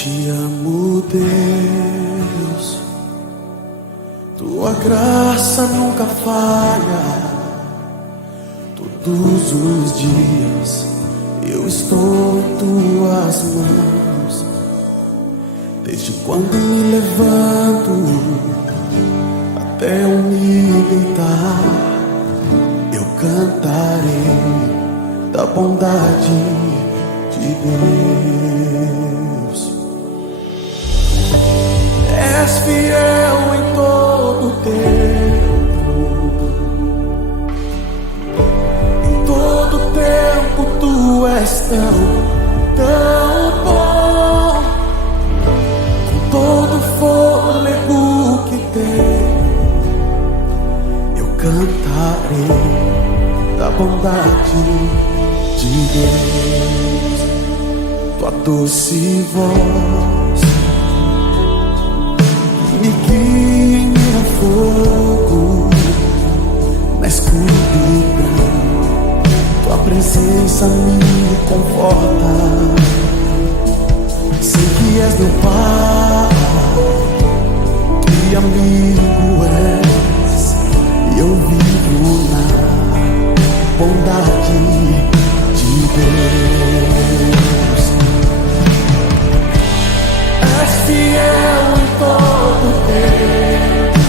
te amo, Deus, tua graça nunca falha. Todos os dias eu estou em tuas mãos. Desde quando me levanto até eu me deitar, eu cantarei da bondade de Deus. És fiel em todo tempo, em todo tempo tu és tão bom. Com todo fôlego que tenho, eu cantarei da bondade de Deus. Tua doce voz me guia em meu fogo, na escuridão. Tua presença me conforta. Sei que és meu Pai, que amigo és, e eu vivo na bondade de Deus. És fiel em todo tempo,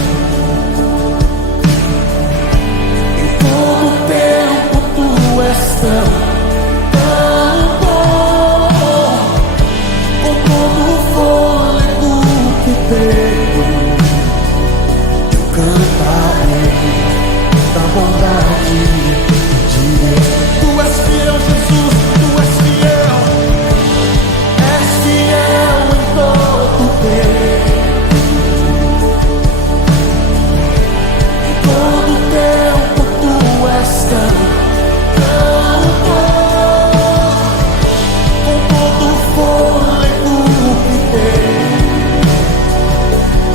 em todo tempo tu és tão bom. Com todo o fôlego que tenho, eu cantarei da bondade de Deus. Tu és fiel, Jesus, tu és fiel. És fiel em todo tempo, em todo tempo tu és tão bom. Com todo o fôlego que tenho,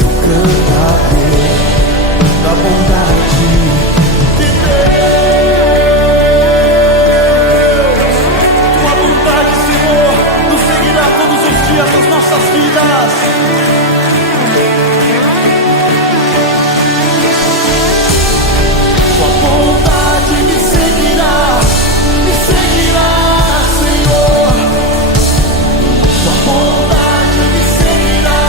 eu cantarei da bondade de Deus. Tua bondade, Senhor, nos seguirá todos os dias das nossas vidas. Tua bondade me seguirá, Senhor. Tua bondade me seguirá,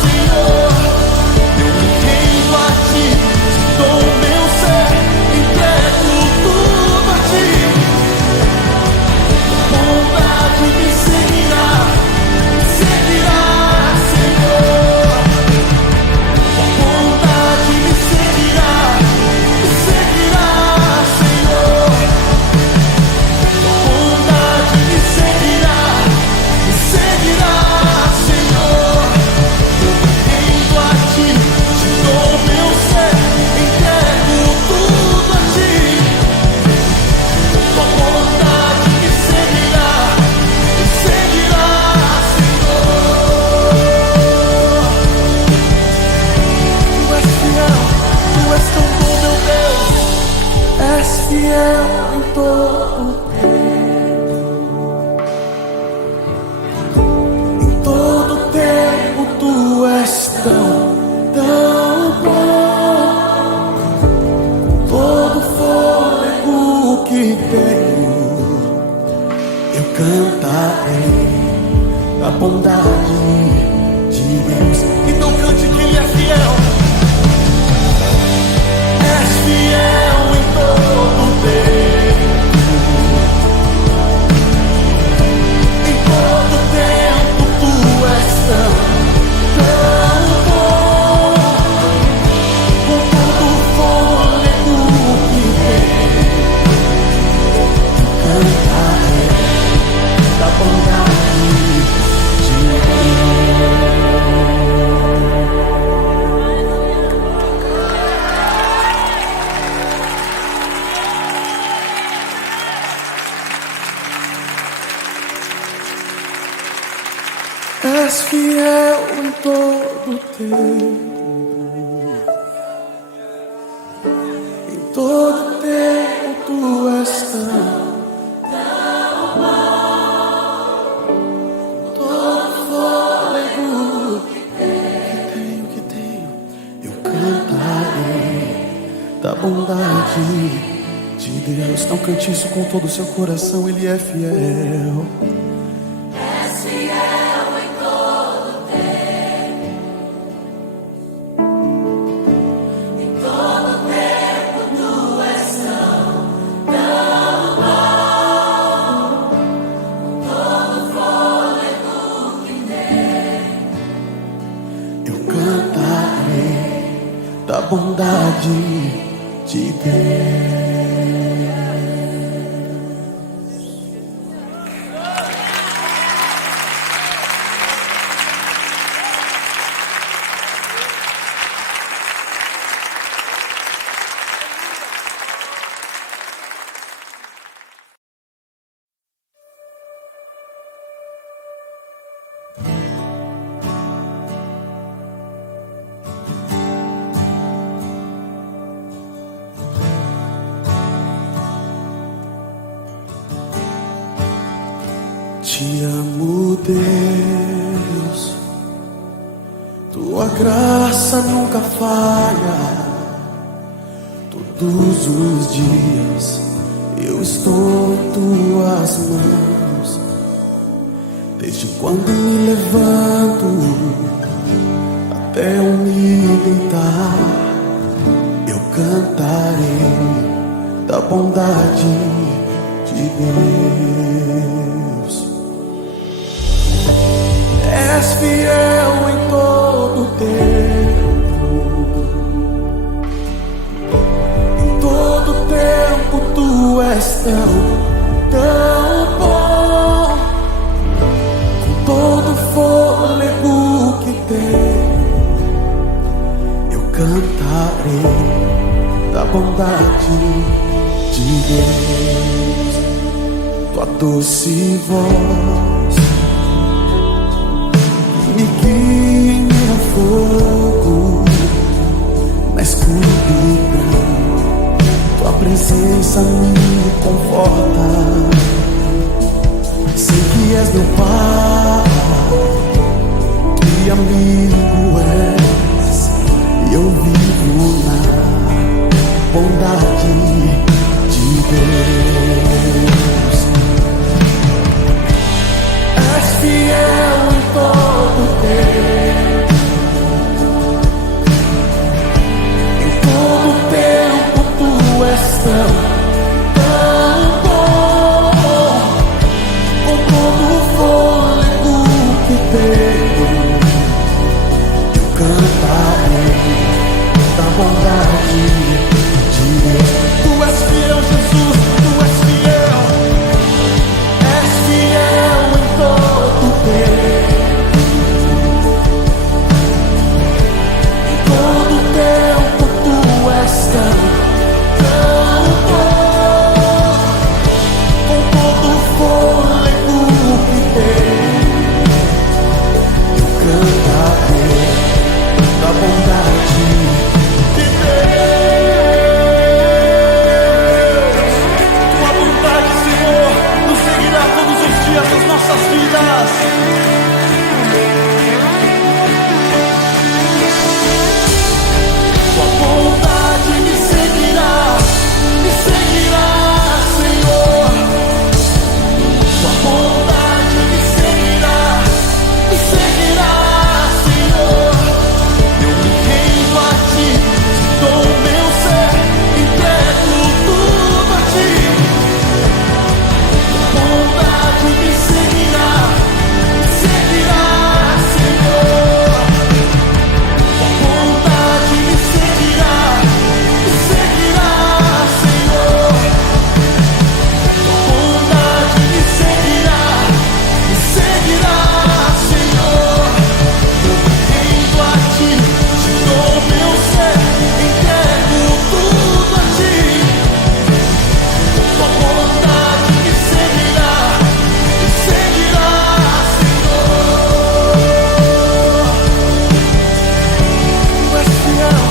Senhor. Eu me rendo a ti, te dou o meu ser, entrego tudo a ti. Tua bondade me seguirá, Senhor. Tua bondade me seguirá, Senhor. Tua bondade me seguirá, Senhor. Eu me rendo a ti, te dou o meu ser, entrego tudo a ti. Tua bondade me seguirá, Senhor. Tu és fiel, tu és tão bom, meu Deus. És fiel em todo tempo, em todo tempo tu és tão bom. Todo fôlego que tenho, eu cantarei da bondade de Deus. Então cante que Ele é fiel. És fiel em todo tempo, em todo tempo tu és tão bom. Com todo o fôlego que tenho, cantarei da bondade de Deus. És fiel em todo tempo, em todo tempo tu és tão bondade de Deus. Não cante isso com todo o seu coração, Ele é fiel. És fiel em todo tempo. Em todo tempo tu és tão bom. Todo fôlego que tem, Eu cantarei da bondade de Deus. Te amo, Deus, tua graça nunca falha. Todos os dias eu estou em tuas mãos. Desde quando me levanto até eu me deitar, eu cantarei da bondade de Deus. És fiel em todo tempo. Em todo tempo tu és tão bom. Com todo fôlego que tem, eu cantarei da bondade de Deus. Tua doce voz me guia em meu fogo, na escuridão. Tua presença me conforta. Sei que és meu Pai.